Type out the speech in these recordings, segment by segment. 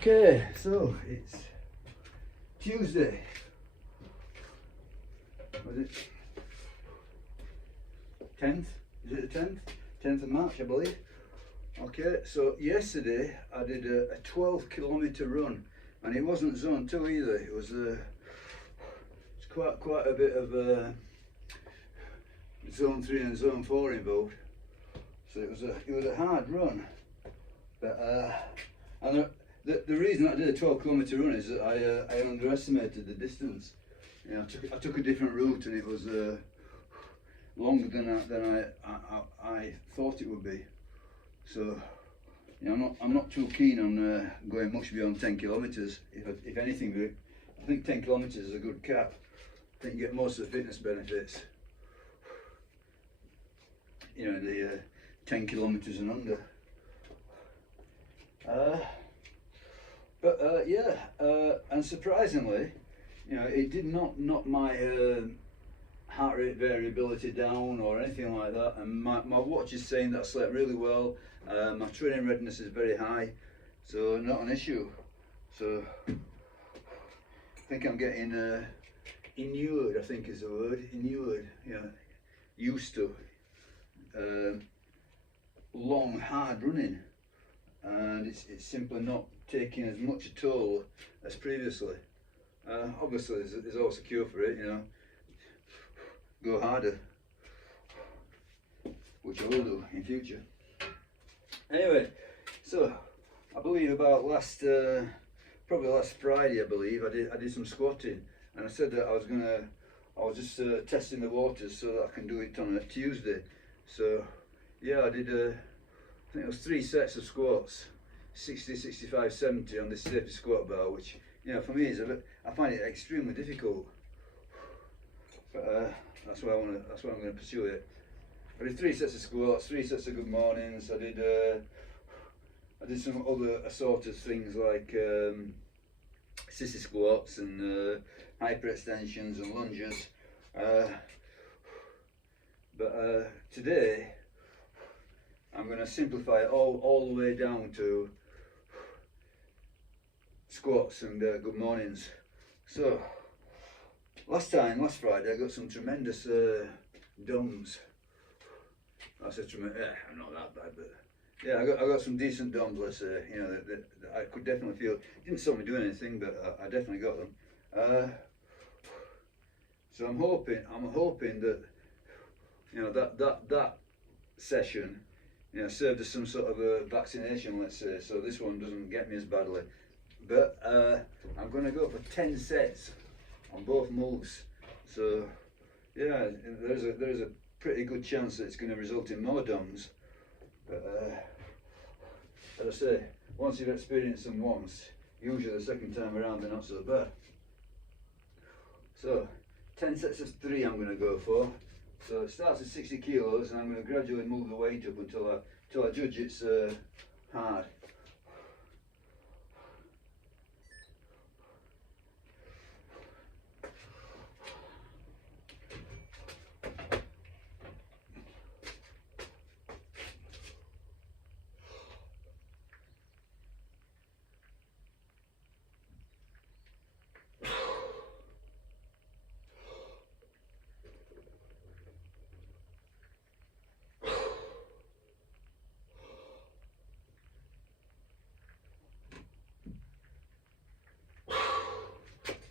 Okay, so it's Tuesday. Was it 10th? Is it the 10th? 10th of March, I believe. Okay, so yesterday I did a 12-kilometre run, and it wasn't zone 2 either. It was it's quite a bit of zone 3 and zone 4 involved. So it was a hard run, but and the reason I did a 12-kilometre run is that I underestimated the distance. You know, I took a different route, and it was longer than I thought it would be. So, you know, I'm not too keen on going much beyond 10 kilometres. If anything, I think 10 kilometres is a good cap. I think you get most of the fitness benefits, you know, the 10 kilometres and under. And surprisingly, you know, it did not knock my heart rate variability down or anything like that, and my watch is saying that I slept really well. My training readiness is very high, so not an issue. So I think I'm getting inured, I think is the word, inured, you know, used to long hard running, and it's simply not taking as much a toll as previously. Obviously there's always a cure for it, you know, go harder, which I will do in future. Anyway, so I believe about probably last Friday, I believe I did some squatting, and I said that I was just testing the waters so that I can do it on a Tuesday. So yeah, I did I think it was 3 sets of squats, 60, 65, 70 on this safety squat bar, which, you know, for me I find it extremely difficult. But that's why I'm going to pursue it. I did 3 sets of squats, 3 sets of good mornings. I did some other assorted things like sissy squats and hyperextensions and lunges. But today I'm going to simplify it all the way down to squats and good mornings. So last Friday I got some tremendous DOMs. I said tremendous, yeah, I'm not that bad, but yeah, I got some decent DOMs, let's say, you know, that I could definitely feel. It didn't stop me doing anything, but I definitely got them. So I'm hoping that, you know, that session, you know, served as some sort of a vaccination, let's say, so this one doesn't get me as badly. But I'm going to go for 10 sets on both moves. So yeah, there's a pretty good chance that it's going to result in more DOMs. But as I say, once you've experienced them once, usually the second time around they're not so bad. So 10 sets of 3 I'm going to go for. So it starts at 60 kilos, and I'm going to gradually move the weight up until I judge it's hard.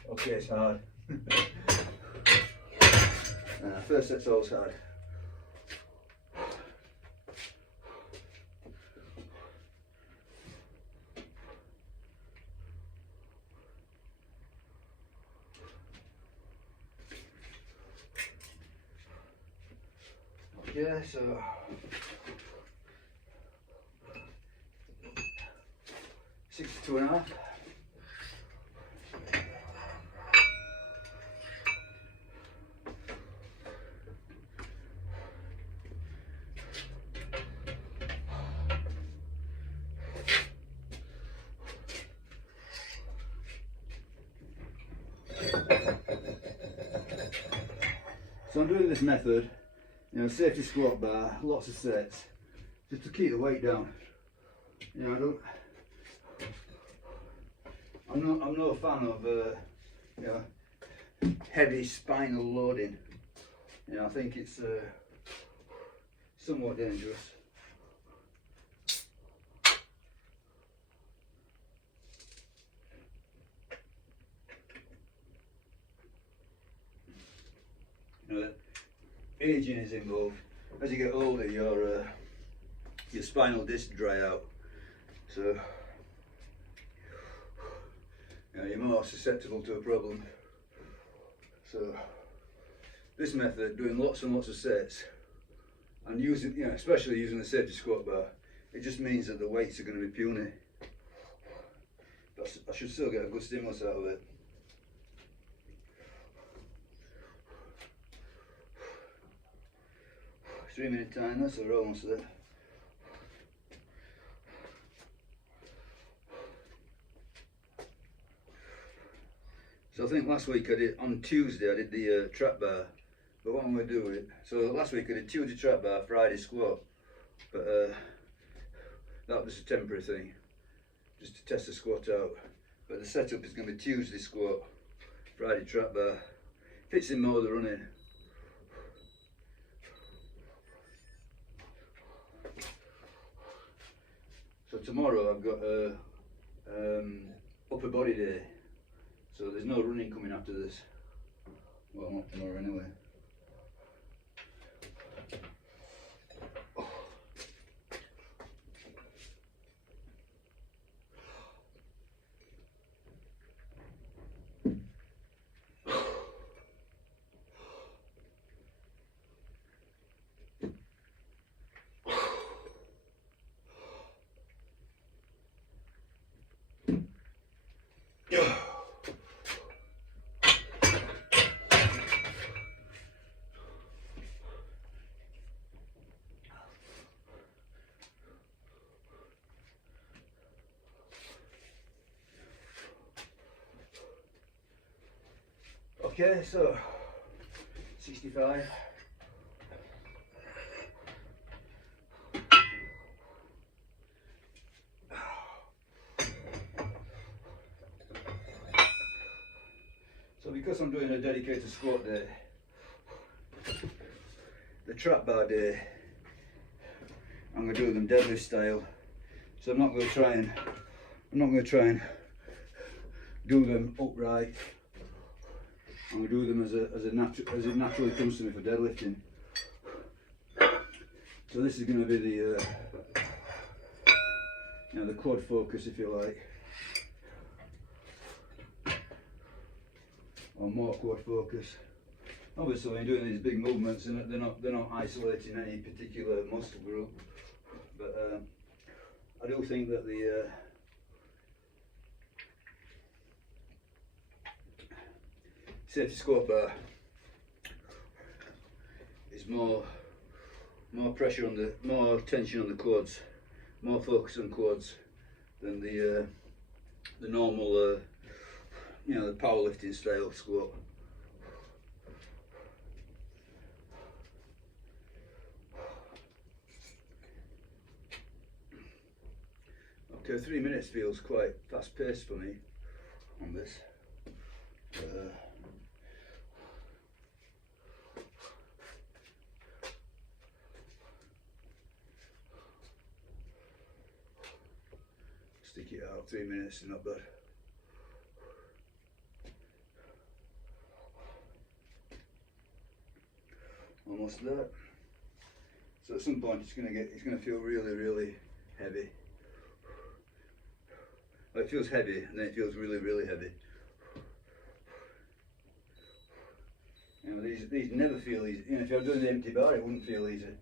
Okay, it's hard. First set's always hard. Okay, so 62.5. So I'm doing this method, you know, safety squat bar, lots of sets, just to keep the weight down. You know, I'm no fan of you know, heavy spinal loading. You know, I think it's somewhat dangerous. You know, aging is involved. As you get older, your spinal disc dry out, so you know, you're more susceptible to a problem. So this method, doing lots and lots of sets, and using, you know, especially using the safety squat bar, it just means that the weights are going to be puny. But I should still get a good stimulus out of it. Three-minute timer, so we're almost there. So I think last week on Tuesday I did the trap bar, but what I'm going to do it, so last week I did Tuesday trap bar, Friday squat, but that was a temporary thing, just to test the squat out. But the setup is going to be Tuesday squat, Friday trap bar, fits in more of the running. So tomorrow I've got a upper body day, so there's no running coming after this. Well, not tomorrow anyway. Okay, so 65. So because I'm doing a dedicated squat day, the trap bar day, I'm going to do them deadlift style. So I'm not going to try and do them upright. I'm going to do them as it naturally comes to me for deadlifting. So this is going to be the you know, the quad focus, if you like, or more quad focus. Obviously, when you're doing these big movements, they're not isolating any particular muscle group, but I do think that the safety squat bar is more pressure on more tension on the quads, more focus on quads than the normal you know, the powerlifting style squat. Okay, 3 minutes feels quite fast paced for me on this. Stick it out, 3 minutes is not bad. Almost there. So at some point it's gonna feel really, really heavy. Well, it feels heavy and then it feels really, really heavy. You know, these never feel easy. You know, if you're doing the empty bar, it wouldn't feel easy.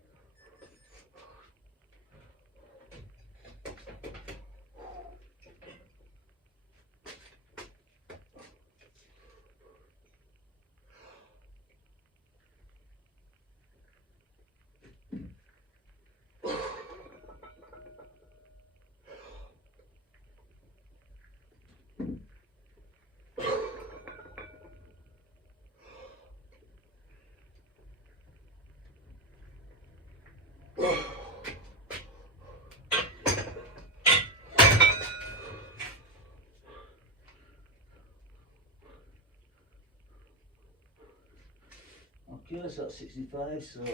Okay, so that's 65, so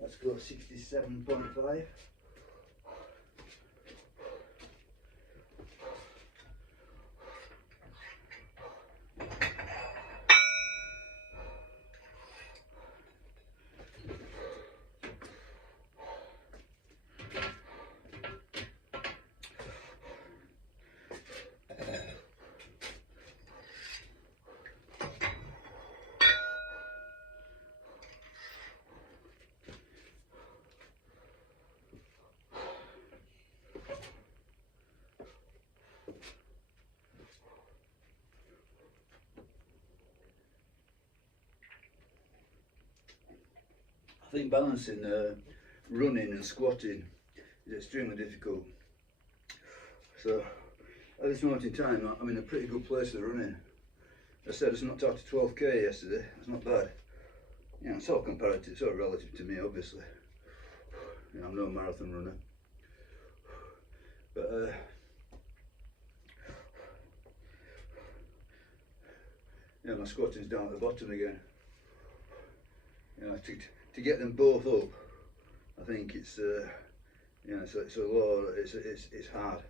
let's go 67.5. I think balancing running and squatting is extremely difficult. So at this moment in time, I'm in a pretty good place for running. As I said, it's not after 12k yesterday. It's not bad. You know, it's all comparative, it's all relative to me, obviously. You know, I'm no marathon runner, but you know, my squatting's down at the bottom again. You know, to get them both up, I think it's you know, it's a law. It's hard.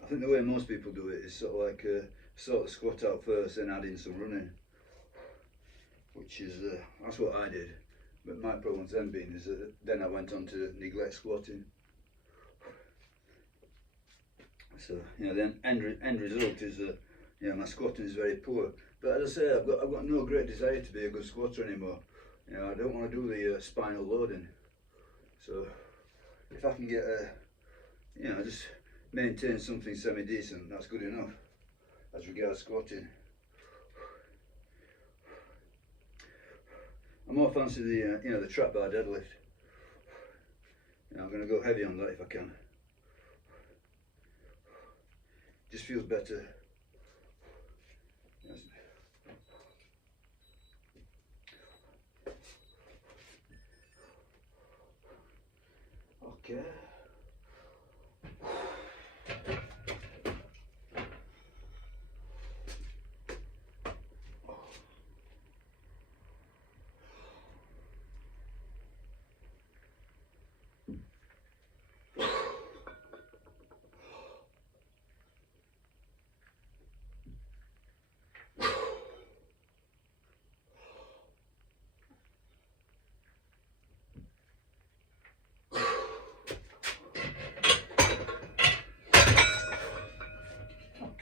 I think the way most people do it is sort of like sort of squat out first, then add in some running, which is that's what I did. But my problem then being is that then I went on to neglect squatting. So you know, the end result is you know, my squatting is very poor. But as I say, I've got no great desire to be a good squatter anymore. You know, I don't want to do the spinal loading. So if I can get you know, just maintain something semi-decent, that's good enough as regards squatting. I more fancy the you know, the trap bar deadlift. You know, I'm going to go heavy on that if I can. Just feels better. Okay.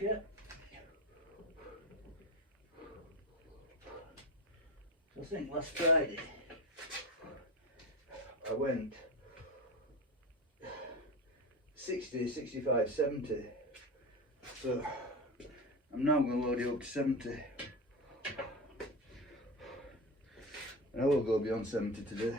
Okay. So I think last Friday I went 60, 65, 70. So I'm now going to load it up to 70. And I will go beyond 70 today.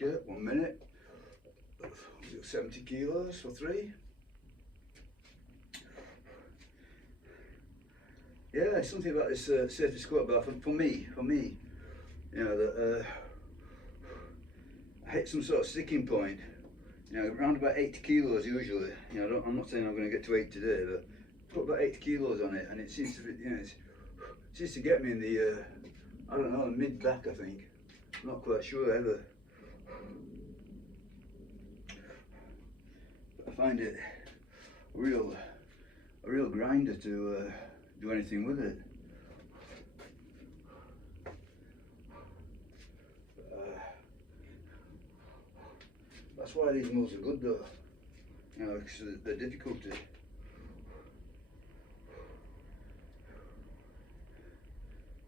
Okay, 1 minute. 70 kilos for 3. Yeah, something about this safety squat bar for me, you know, that I hit some sort of sticking point, you know, around about 80 kilos usually. You know, I'm not saying I'm going to get to 8 today, but put about 80 kilos on it, and it seems to be, you know, it seems to get me in the, I don't know, mid back, I think. I'm not quite sure ever. But I find it a real grinder to do anything with it. why these moves are good though. You know, because of the difficulty.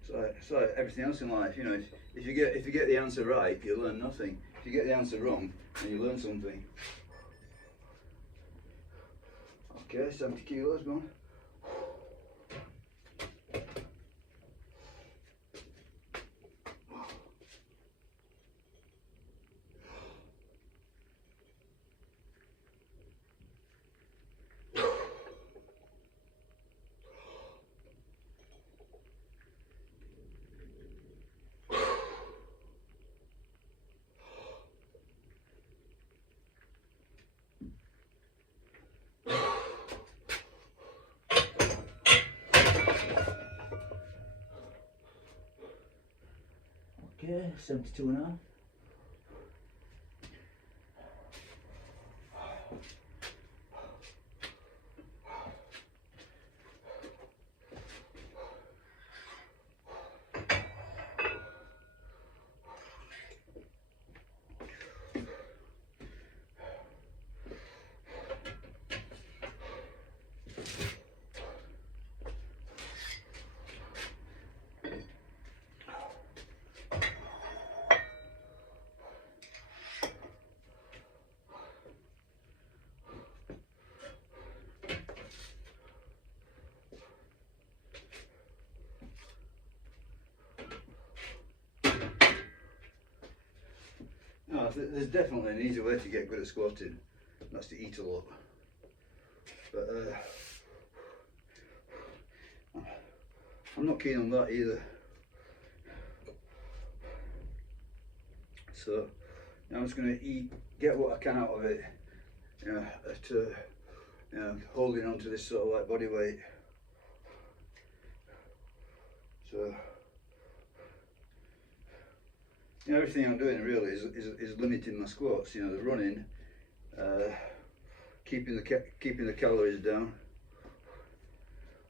It's like everything else in life. You know, if you get the answer right, you learn nothing. If you get the answer wrong, then you learn something. Okay, 70 kilos gone. Okay, 72 now. No, there's definitely an easy way to get good at squatting. That's to eat a lot. But I'm not keen on that either. So I'm just going to get what I can out of it. You know, holding on to this sort of like body weight. So you know, everything I'm doing really is limiting my squats. You know, the running, keeping the calories down.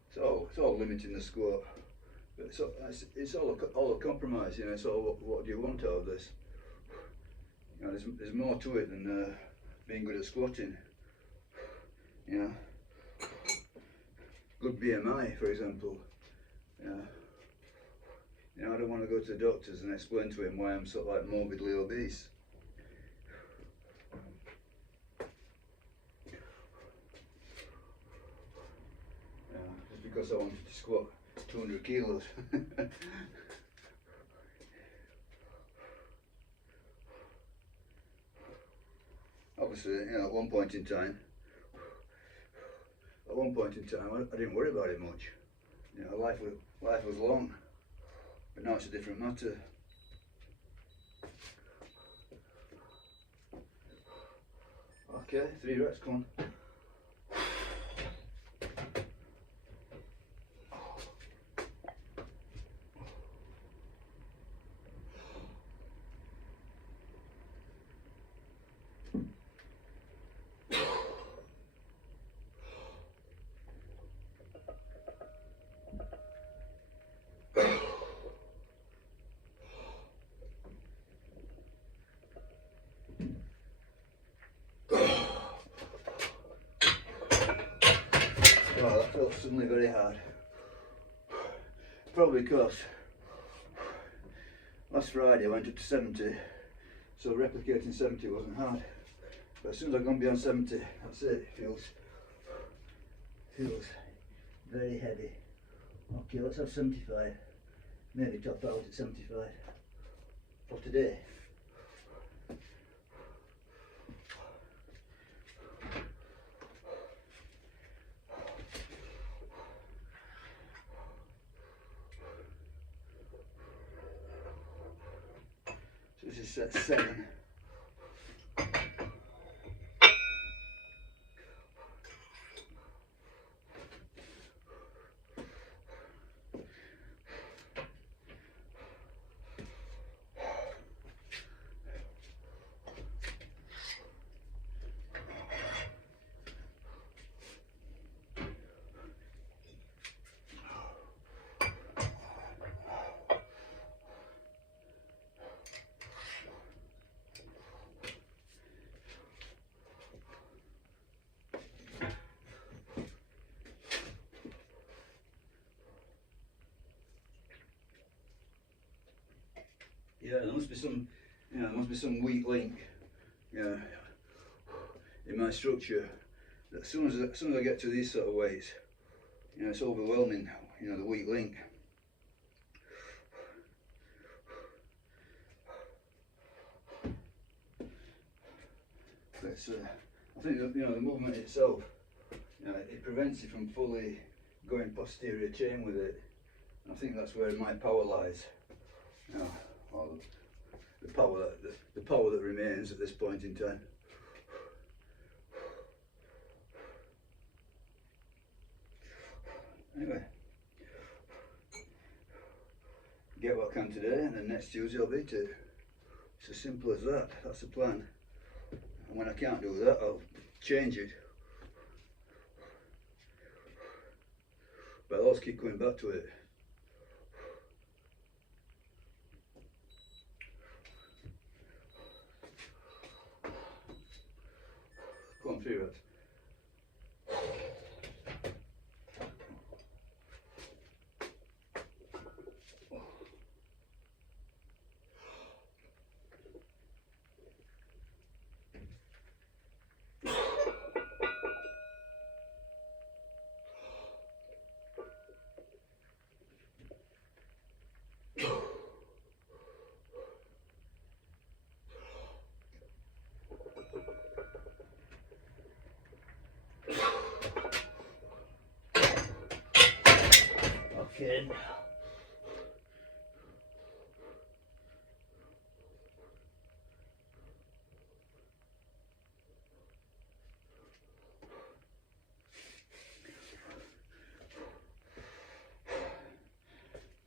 It's all limiting the squat. But it's all a compromise. You know, it's all what do you want out of this? You know, there's more to it than being good at squatting. You know, good BMI, for example. You know, I don't want to go to the doctors and explain to him why I'm sort of like morbidly obese. Just because I wanted to squat 200 kilos. Obviously, you know, at one point in time, I didn't worry about it much. You know, life was long, but now it's a different matter. Okay, 3 reps, come on. Oh, that felt suddenly very hard. Probably because last Friday I went up to 70, so replicating 70 wasn't hard. But as soon as I've gone beyond 70, that's it. It feels very heavy. Okay, let's have 75. Maybe top out at 75 for today. So this is set 7. yeah, there must be some, you know, there must be some weak link, you know, in my structure. As soon as I get to these sort of weights, you know, it's overwhelming, you know, the weak link. But I think that, you know, the movement itself, you know, it prevents it from fully going posterior chain with it. And I think that's where my power lies. You know, or the power that remains at this point in time. Anyway, get what I can today, and then next Tuesday I'll beat it. It's as simple as that. That's the plan. And when I can't do that, I'll change it. But I'll always keep coming back to it. Come on, 3 reps. Okay.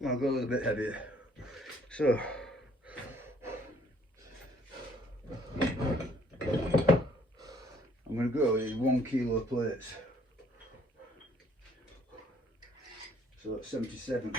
I'll go a little bit heavier. So, I'm going to go with 1 kilo plates. So that's 77.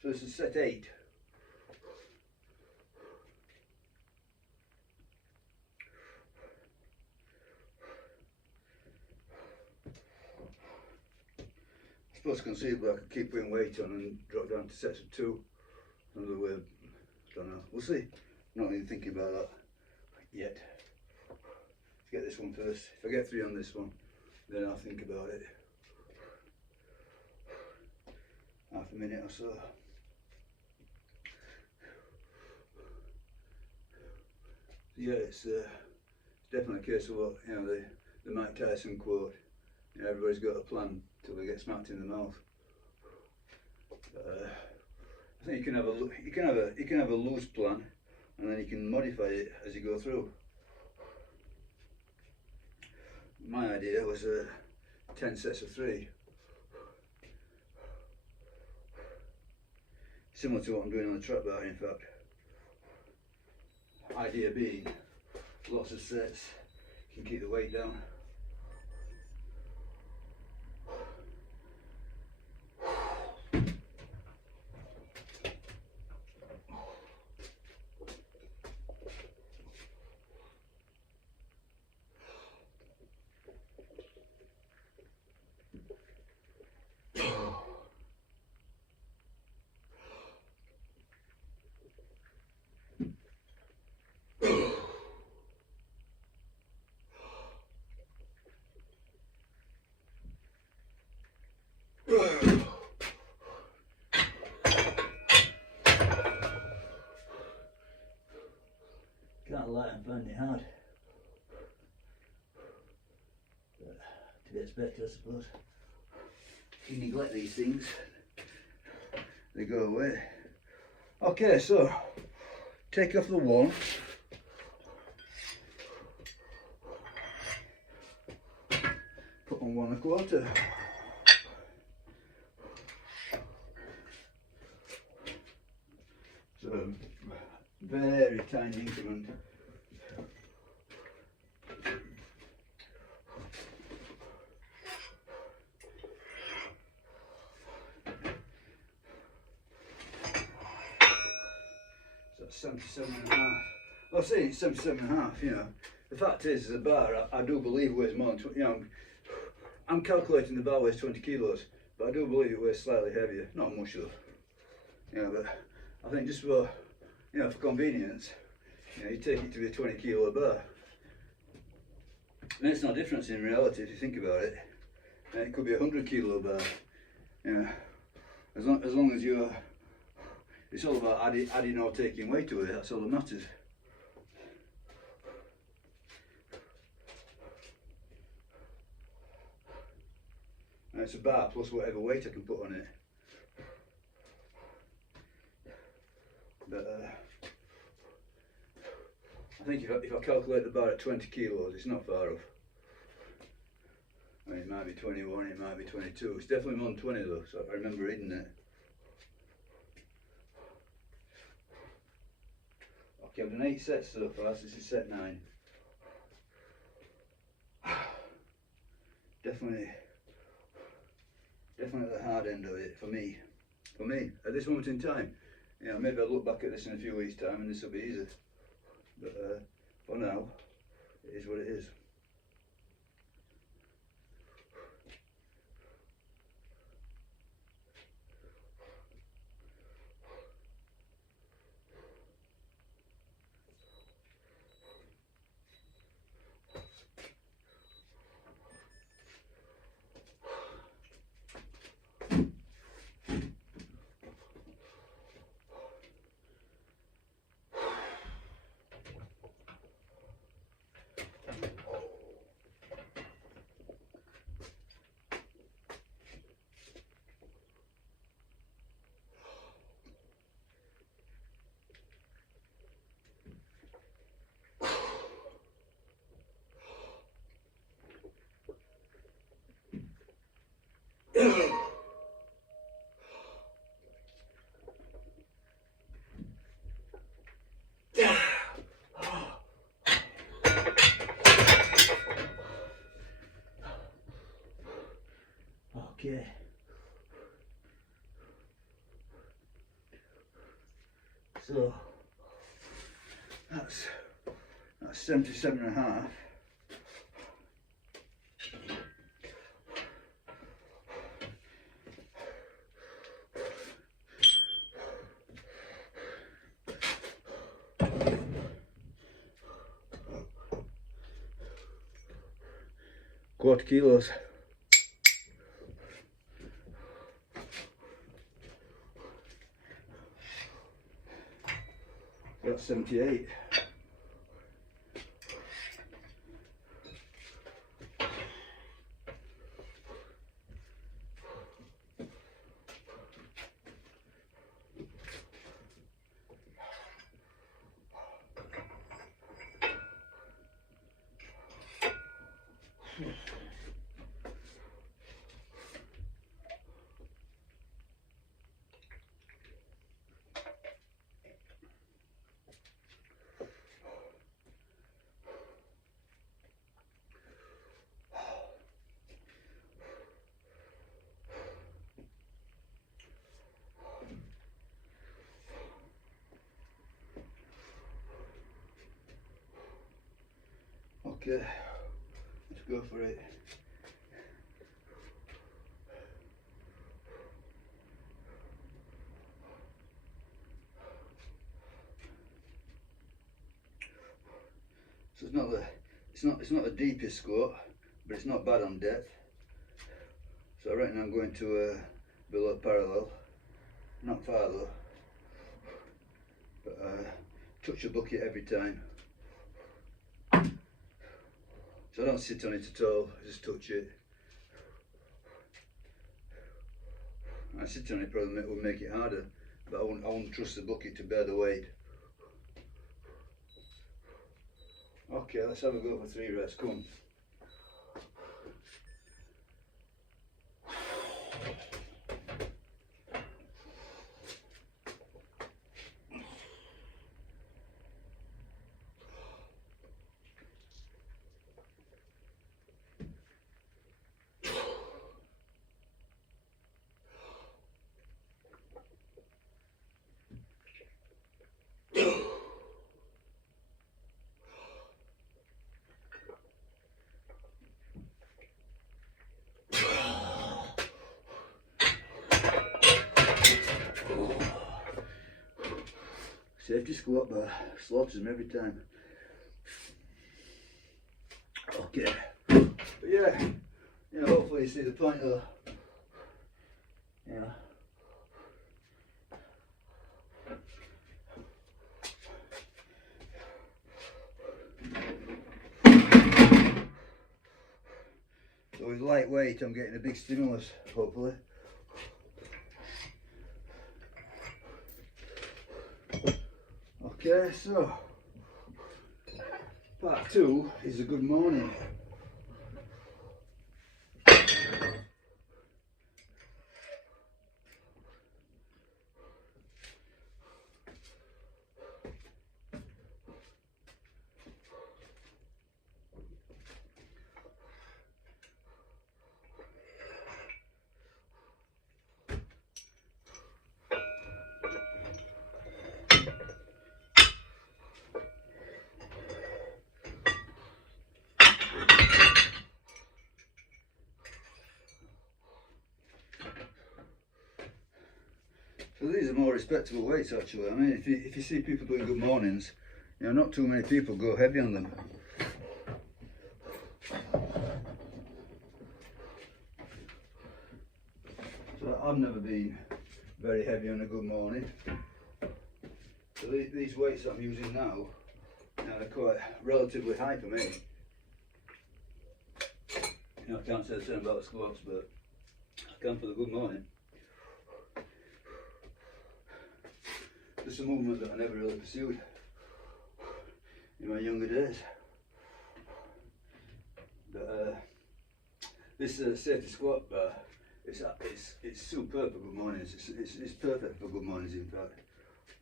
So this is set 8. I suppose conceivably I could keep putting weight on and drop down to sets of 2. Another way, I don't know. We'll see. I'm not even thinking about that yet. Let's get this one first. If I get 3 on this one, then I'll think about it. Half a minute or so. Yeah, it's definitely a case of what, you know, the Mike Tyson quote. You know, everybody's got a plan till they get smacked in the mouth. I think you can have a loose plan, and then you can modify it as you go through. My idea was 10 sets of 3. Similar to what I'm doing on the trap bar, in fact. Idea being, lots of sets, you can keep the weight down. Can't lie, I'm finding it hard. But to be expected, I suppose. If you neglect these things, they go away. Okay, so take off the 1. Put on 1 1/4. So very tiny increment. So that's 77.5. Well, I say it's 77.5, you know. The fact is, the bar, I do believe weighs more than 20, you know, I'm calculating the bar weighs 20 kilos, but I do believe it weighs slightly heavier. Not much though. You know, but I think just for, you know, for convenience, you know, you take it to be a 20 kilo bar. And it's no difference in reality if you think about it. It could be a 100 kilo bar. You know, as long as you're, it's all about adding or taking weight to it, that's all that matters. And it's a bar plus whatever weight I can put on it. But I think if I calculate the bar at 20 kilos, it's not far off. I mean, it might be 21, it might be 22. It's definitely more than 20 though, so I remember reading it. Okay, I've done 8 sets so far, so this is set 9. Definitely the hard end of it for me. For me, at this moment in time. You know, maybe I'll look back at this in a few weeks' time and this will be easy. But for now, it is what it is. Okay. So that's 77.5. Quarter kilos. That's 78. Okay, let's go for it. So it's not the deepest squat, but it's not bad on depth. So I reckon I'm going to below parallel, not far though, but touch the bucket every time. So I don't sit on it at all, I just touch it. I sit on it probably would make it harder, but I wouldn't trust the bucket to bear the weight. Okay, let's have a go for 3 reps. Come on. Safety squat bar, slaughters me every time. Okay, but yeah, you know, hopefully you see the point though. Yeah. So with lightweight, I'm getting a big stimulus, hopefully. Okay, so part 2 is a good morning. So these are more respectable weights actually. I mean, if you see people doing good mornings, you know, not too many people go heavy on them. So I've never been very heavy on a good morning. So these weights that I'm using now, they're quite relatively high for me. You know, I can't say the same about the squats, but I can for the good morning. It's a movement that I never really pursued in my younger days. But this safety squat bar, it's superb for good mornings. It's perfect for good mornings, in fact.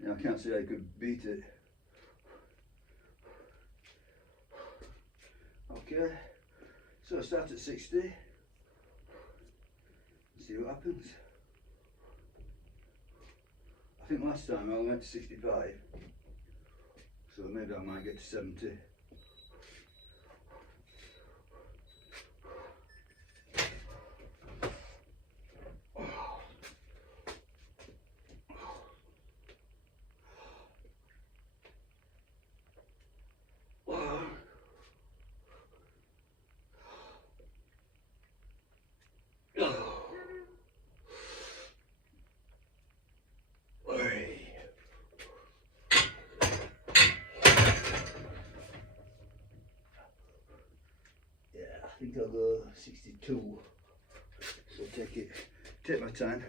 You know, I can't say I could beat it. Okay, so start at 60. See what happens. I think last time I went to 65, so maybe I might get to 70. I think I'll go 62. So take my time.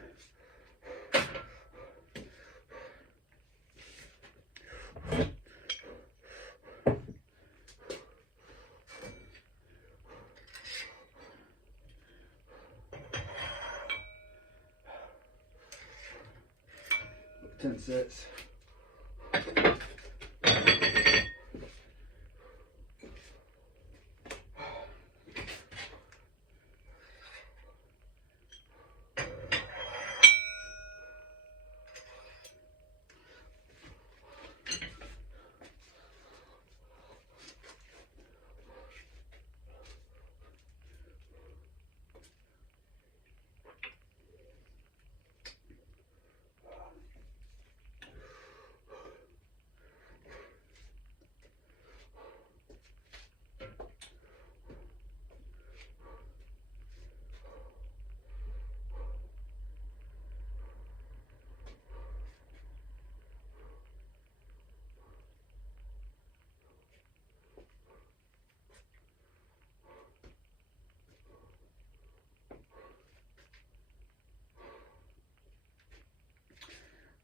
Got 10 sets.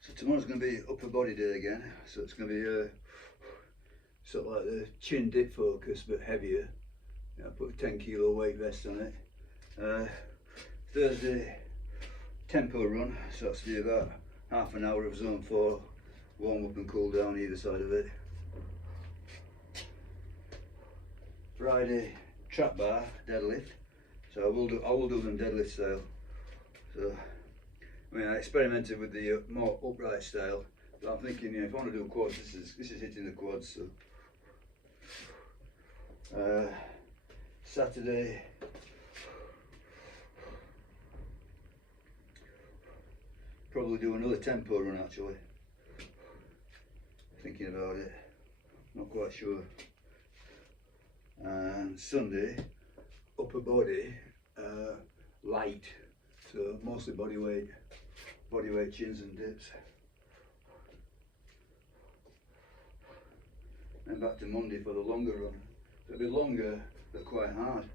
So tomorrow's going to be upper body day again, so it's going to be sort of like the chin dip focus but heavier. I put a 10 kilo weight vest on it. Thursday tempo run, so that's to be about half an hour of zone 4, warm up and cool down either side of it. Friday trap bar deadlift, so I will do them deadlift style. So I mean, I experimented with the more upright style, but I'm thinking, if I want to do quads, this is hitting the quads. So Saturday probably do another tempo run actually. Thinking about it, not quite sure. And Sunday upper body light, so mostly body weight chins and dips. And back to Monday for the longer run. So it'll be longer but quite hard.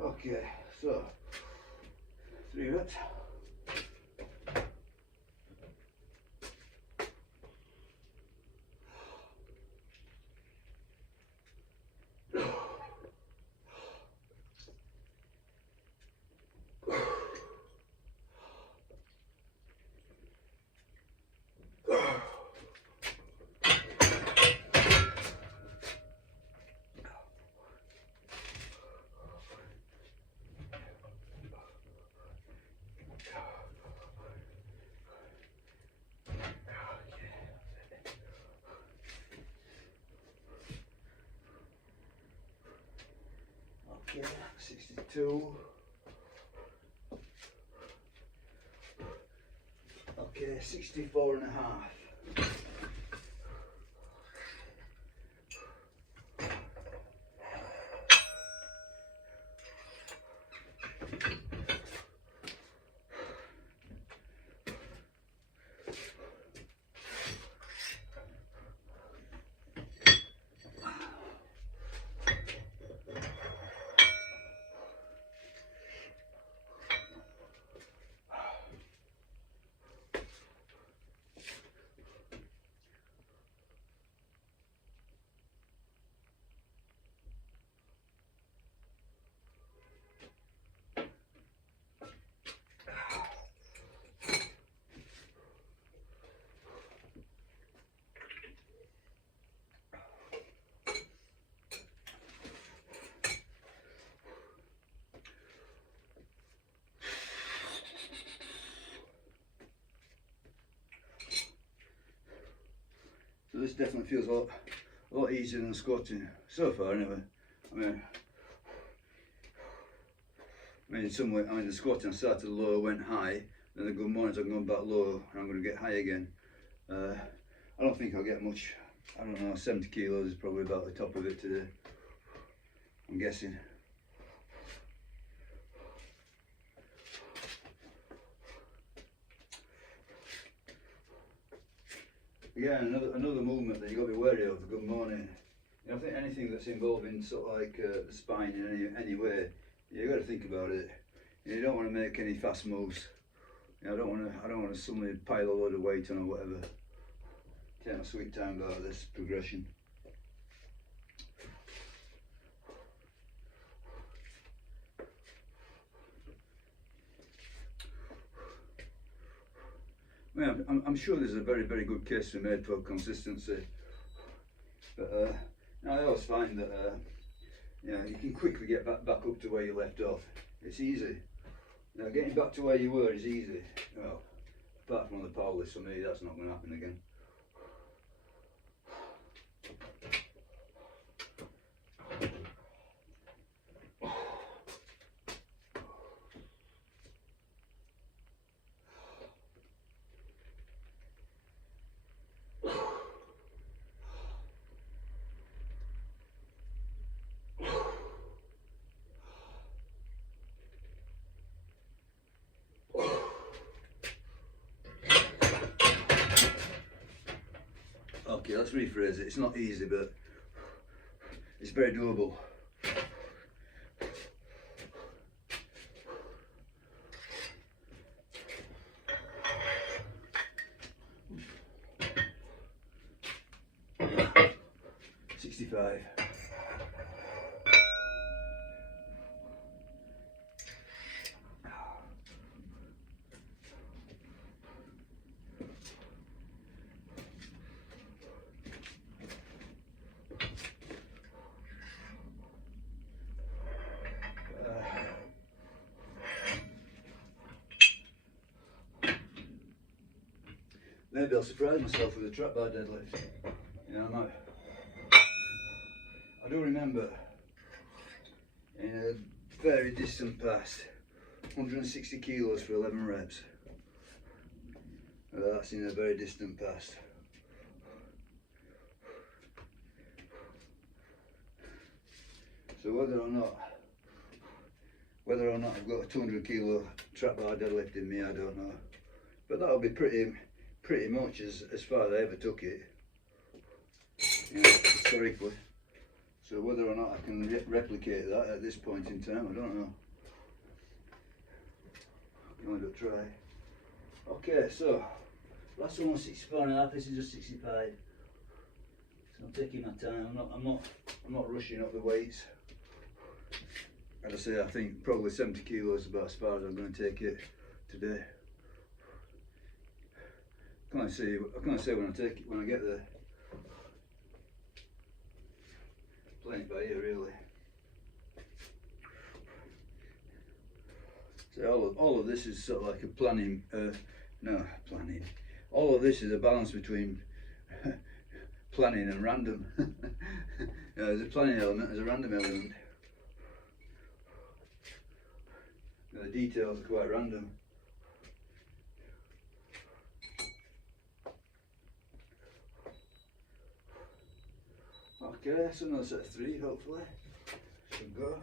Okay, so 3 reps. Okay, 62. Okay, 64 and a half. So this definitely feels a lot easier than squatting so far, anyway. I mean, in some way, the squatting I started low, went high, then the good mornings I'm going back low, and I'm going to get high again. I don't think I'll get much. I don't know, 70 kilos is probably about the top of it today, I'm guessing. Yeah, another movement that you got to be wary of, the good morning. I think anything that's involving sort of like the spine in any way, you got to think about it. You don't want to make any fast moves. I don't want to suddenly pile a load of weight on or whatever. Take my sweet time about this progression. I mean, I'm sure there's a very good case to be made for consistency, but I always find that you can quickly get back up to where you left off. It's easy. Getting back to where you were is easy. Well, apart from on the power list, for me, that's not going to happen again. Okay, let's rephrase it. It's not easy, but it's very doable. 65. Maybe I'll surprise myself with a trap bar deadlift. You know, I do remember in a very distant past, 160 kilos for 11 reps. Well, that's in a very distant past. So whether or not I've got a 200 kilo trap bar deadlift in me, I don't know. But that'll be pretty much as far as I ever took it, you know, historically. So whether or not I can replicate that at this point in time, I don't know. I'm going to try. Okay, so last one was 64.5. This is just 65. So I'm taking my time. I'm not rushing up the weights. As I say, I think probably 70 kilos is about as far as I'm going to take it today. I can't say when I get there. Playing by ear, really. So all of this is sort of like a planning. All of this is a balance between planning and random. There's a planning element, there's a random element. The details are quite random. Okay, that's another set of 3, hopefully. Should go.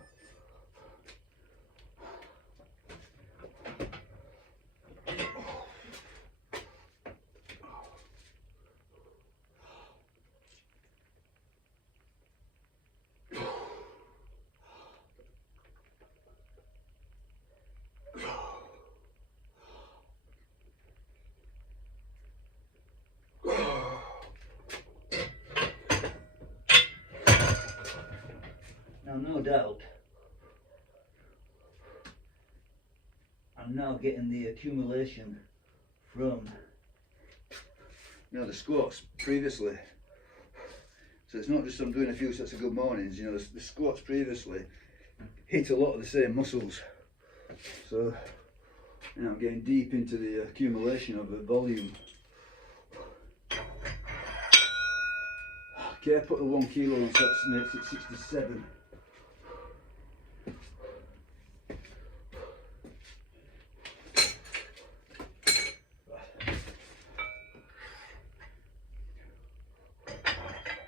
Now, no doubt, I'm now getting the accumulation from, you know, the squats previously. So it's not just I'm doing a few sets of good mornings, you know, the squats previously hit a lot of the same muscles. So, you know, I'm getting deep into the accumulation of the volume. Okay, I put the 1 kilo on, so that makes it 67.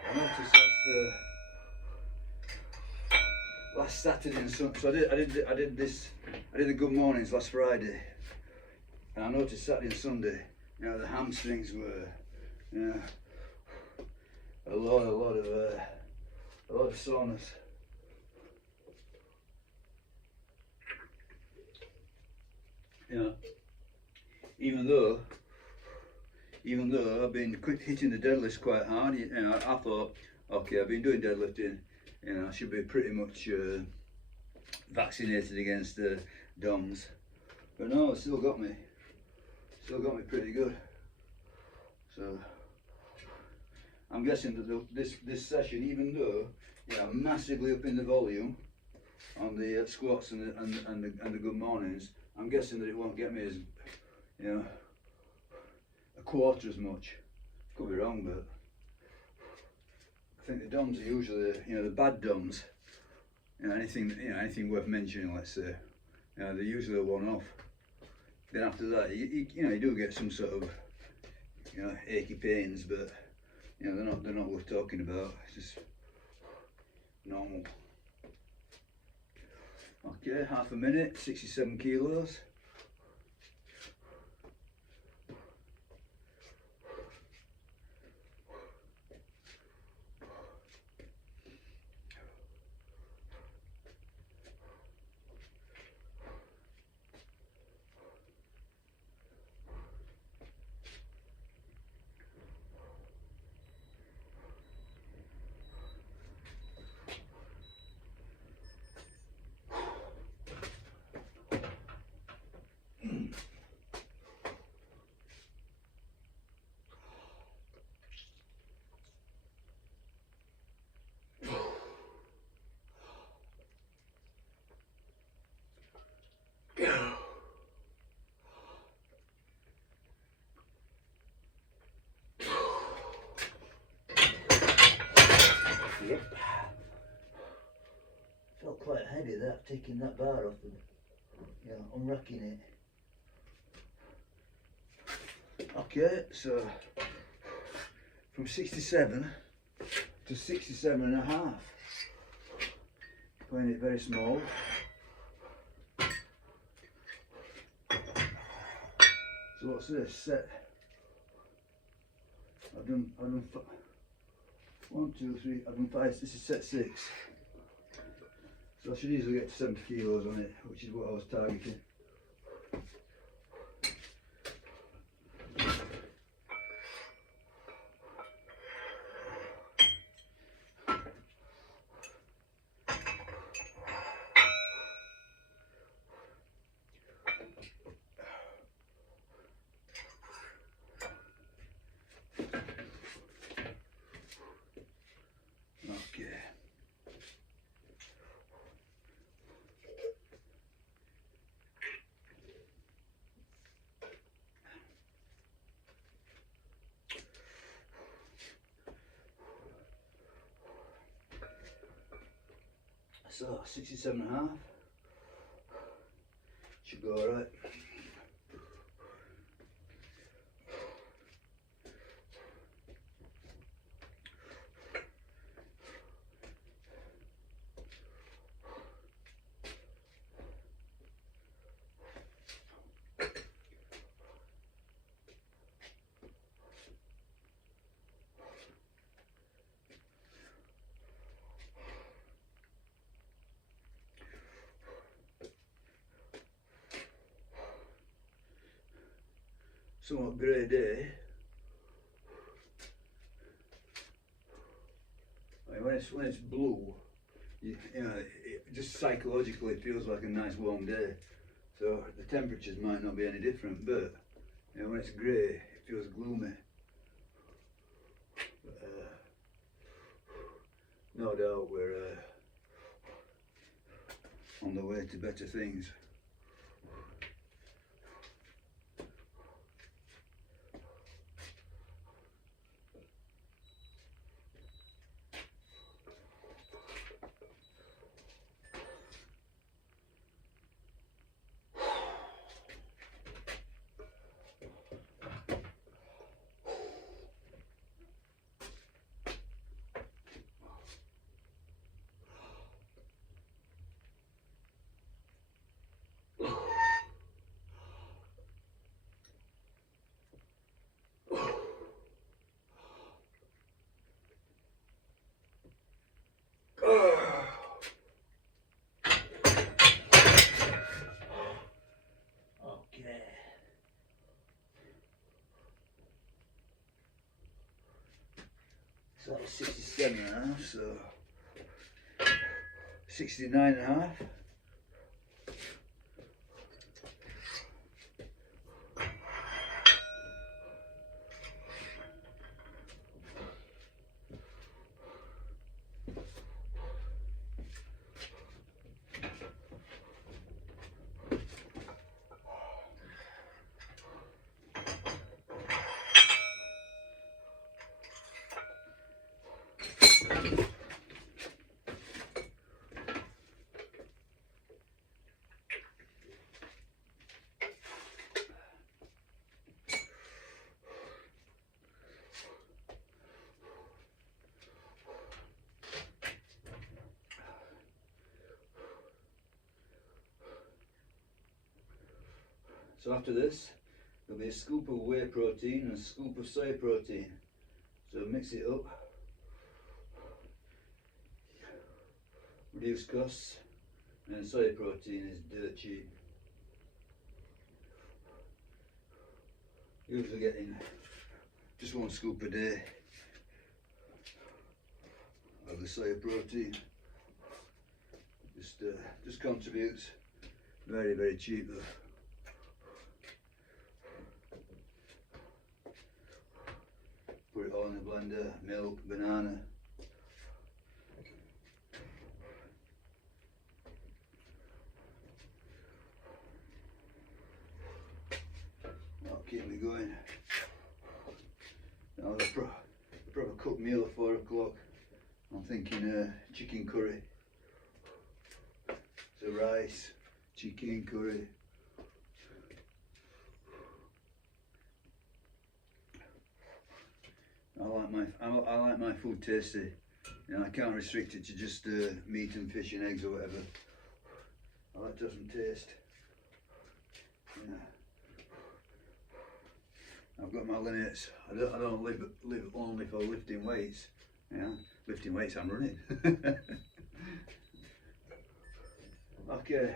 I noticed last Saturday and Sunday, so I did the good mornings last Friday, and I noticed Saturday and Sunday, you know, the hamstrings were, you know, a lot of soreness. You know, even though I've been hitting the deadlifts quite hard, you know, I thought, okay, I've been doing deadlifting, you know, I should be pretty much vaccinated against the DOMS, but no, it still got me pretty good. So I'm guessing that this session, even though, you know, I'm massively up in the volume on the squats and the good mornings, I'm guessing that it won't get me as, you know, a quarter as much. Could be wrong, but I think the DOMs are usually, you know, the bad DOMs, you know, anything worth mentioning, let's say, you know, they're usually a one-off. Then after that, you know, you do get some sort of, you know, achy pains, but, you know, they're not worth talking about. It's just normal. Okay, half a minute, 67 kilos. that, taking that bar off and unracking it. Okay, so from 67 to 67 and a half. Playing it very small. So what's this? Set. I've done 1, 2, 3, I've done 5, this is set 6. So I should easily get to 70 kilos on it, which is what I was targeting. Okay. So 67 and a half. Should go alright. Somewhat grey day. I mean, when it's blue, you know, it just psychologically feels like a nice warm day. So the temperatures might not be any different, but you know, when it's grey, it feels gloomy. But, no doubt we're on the way to better things. Okay. So that was 67 and a half, so 69 and a half. So after this, there'll be a scoop of whey protein and a scoop of soy protein. So mix it up, reduce costs, and soy protein is dirt cheap. Usually getting just 1 scoop a day of the soy protein. Just contributes. Very, very cheap though. Put it all in the blender, milk, banana. That'll keep me going. Now the proper cooked meal at 4 o'clock. I'm thinking chicken curry. So rice, chicken curry. I like my food tasty. You know, I can't restrict it to just meat and fish and eggs or whatever. I like to have some taste. Yeah. I've got my limits. I don't live only for lifting weights. Yeah, lifting weights I'm running. Okay,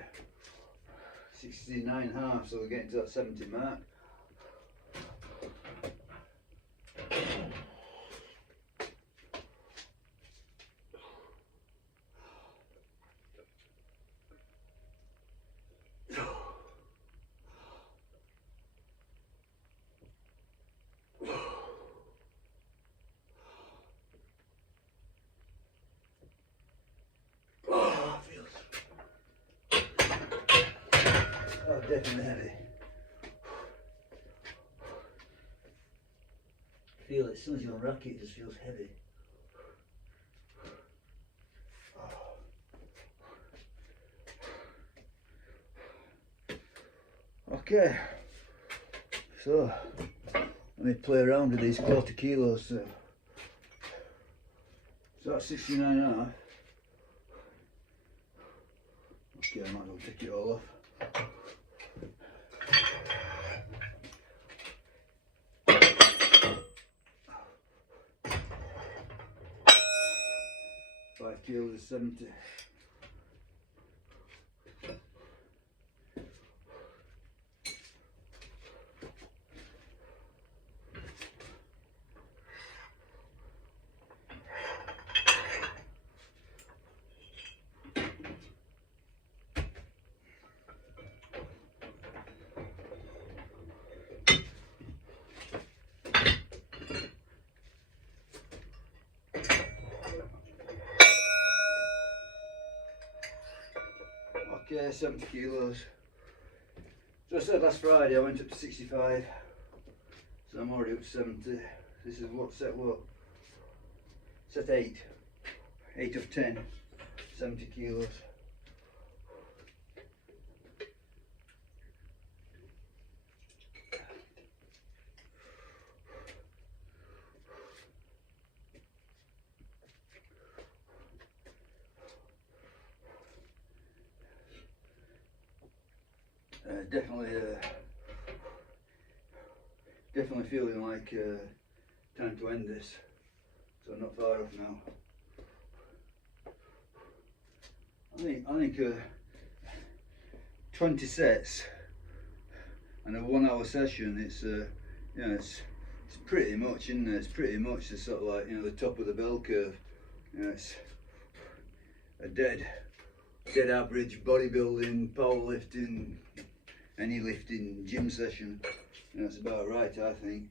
69.5, so we're getting to that 70 mark. Oh, definitely heavy. Feel it as soon as you unrack it, it just feels heavy. Okay, so let me play around with these quarter kilos. So that's 69.5. Okay, I might as well take it all off. 5 kilos is 70. Okay, 70 kilos. So I said last Friday I went up to 65, so I'm already up to 70. This is what set 8. 8 of 10, 70 kilos. Definitely feeling like time to end this. So I'm not far off now. I think 20 sets and a 1 hour session. It's you know, it's pretty much, isn't it? It's pretty much the sort of like, you know, the top of the bell curve. You know, it's a dead average bodybuilding, powerlifting, any lifting gym session. You know, it's about right, I think.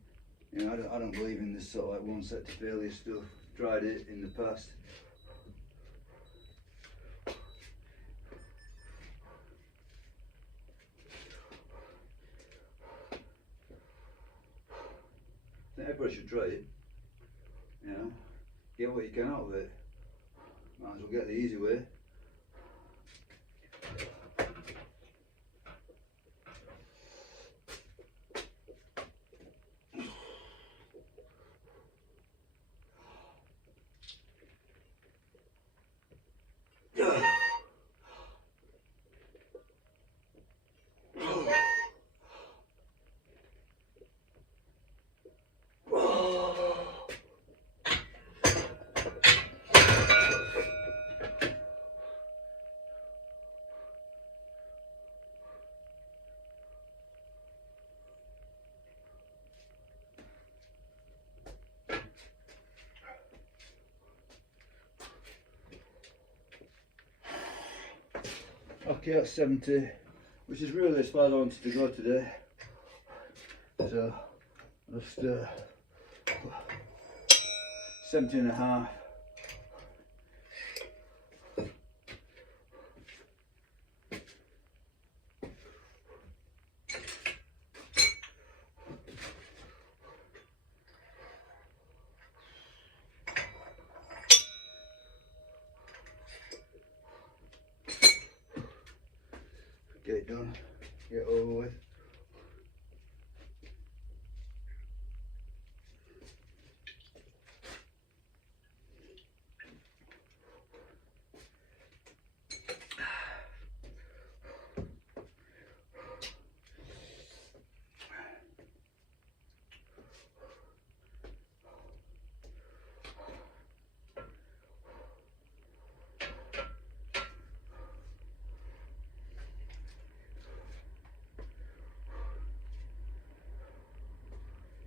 You know, I don't believe in this sort of like one set to failure stuff. Tried it in the past. I think everybody should try it. You know, get what you can out of it. Might as well get the easy way. Okay, that's 70, which is really as far as I wanted to go today. So, just 70.5.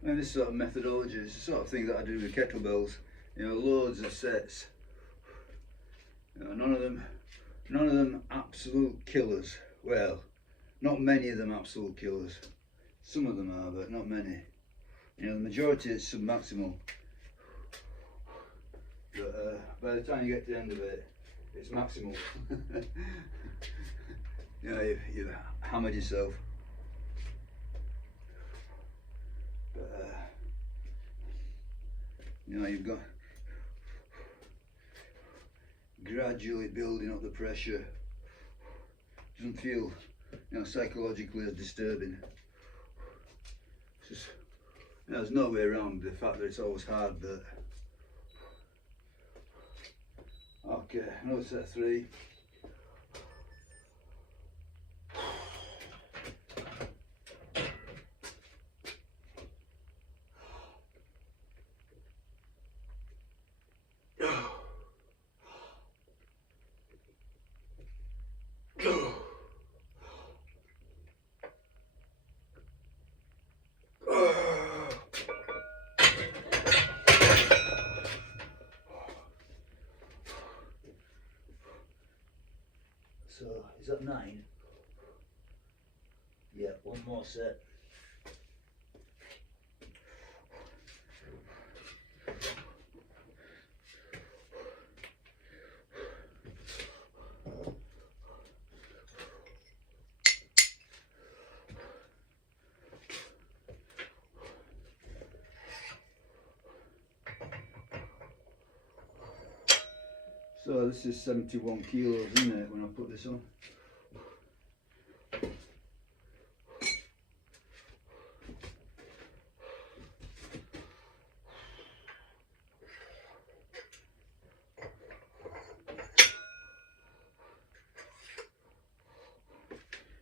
And this sort of methodology is the sort of thing that I do with kettlebells. You know, loads of sets. You know, none of them absolute killers. Well, not many of them absolute killers. Some of them are, but not many. You know, the majority is submaximal. But by the time you get to the end of it, it's maximal. You know, you've hammered yourself. But you know, you've got gradually building up the pressure. Doesn't feel, you know, psychologically as disturbing. It's just, you know, there's no way around the fact that it's always hard, but okay, another set of 3. So, is that 9? Yeah, one more set. So this is 71 kilos, isn't it, when I put this on?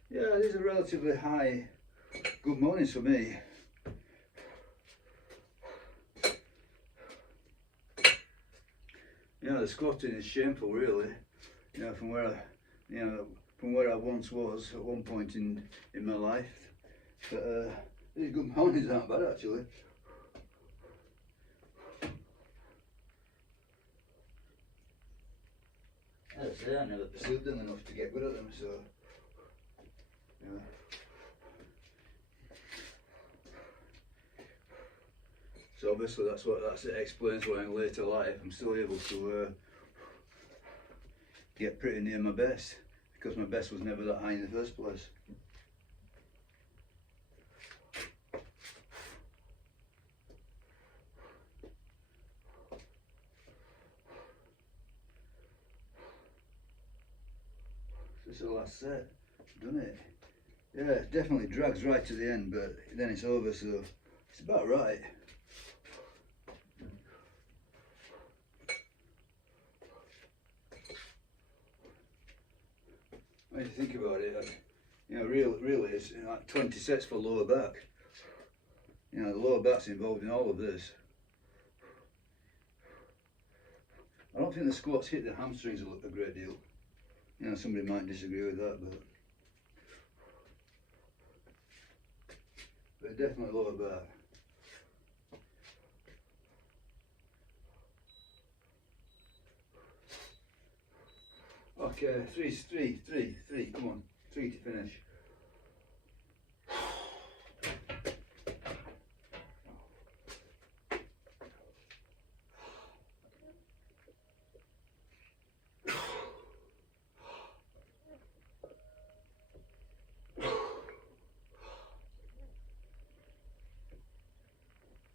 Yeah, these are relatively high good mornings for me. You know, the squatting is shameful, really. You know, from where I once was at one point in my life. But these good mornings aren't bad, actually. As I say, I never pursued them enough to get good at them, so yeah. So obviously that explains why in later life I'm still able to get pretty near my best, because my best was never that high in the first place. This is the last set, done it. Yeah, it definitely drags right to the end, but then it's over, so it's about right. When you think about it, you know, really it's, you know, like 20 sets for lower back. You know, the lower back's involved in all of this. I don't think the squats hit the hamstrings a great deal. You know, somebody might disagree with that, but definitely lower back. Okay, three, come on, 3 to finish.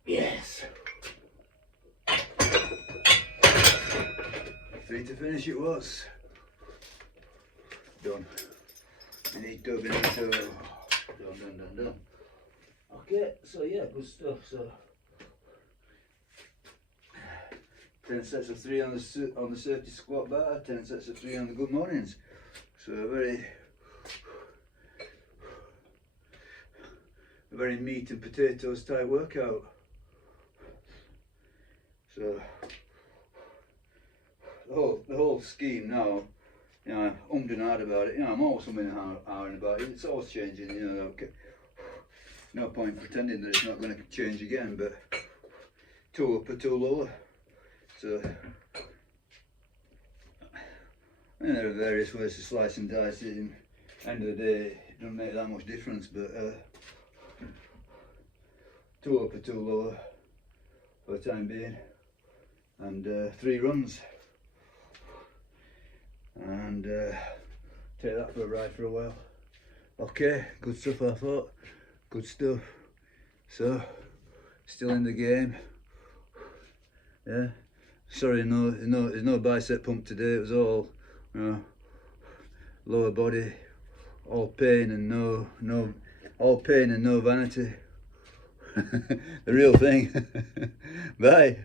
Yes! 3 to finish it was. Done. Benito. Done. Okay, so yeah, good stuff. So 10 sets of 3 on the safety squat bar, 10 sets of 3 on the good mornings. So a very meat and potatoes type workout. So the whole scheme now, you know, I'm and hard about it. You know, I'm always something hard about it. It's always changing. You know, no point pretending that it's not going to change again, but 2 upper, 2 lower. So and there are various ways to slice and dice it. In end of the day, it doesn't make that much difference, but 2 upper, 2 lower for the time being, and 3 runs, and take that for a ride for a while. Okay, good stuff I thought, good stuff. So, still in the game. Yeah, sorry, there's no bicep pump today. It was all, you know, lower body, all pain and all pain and no vanity. The real thing. Bye.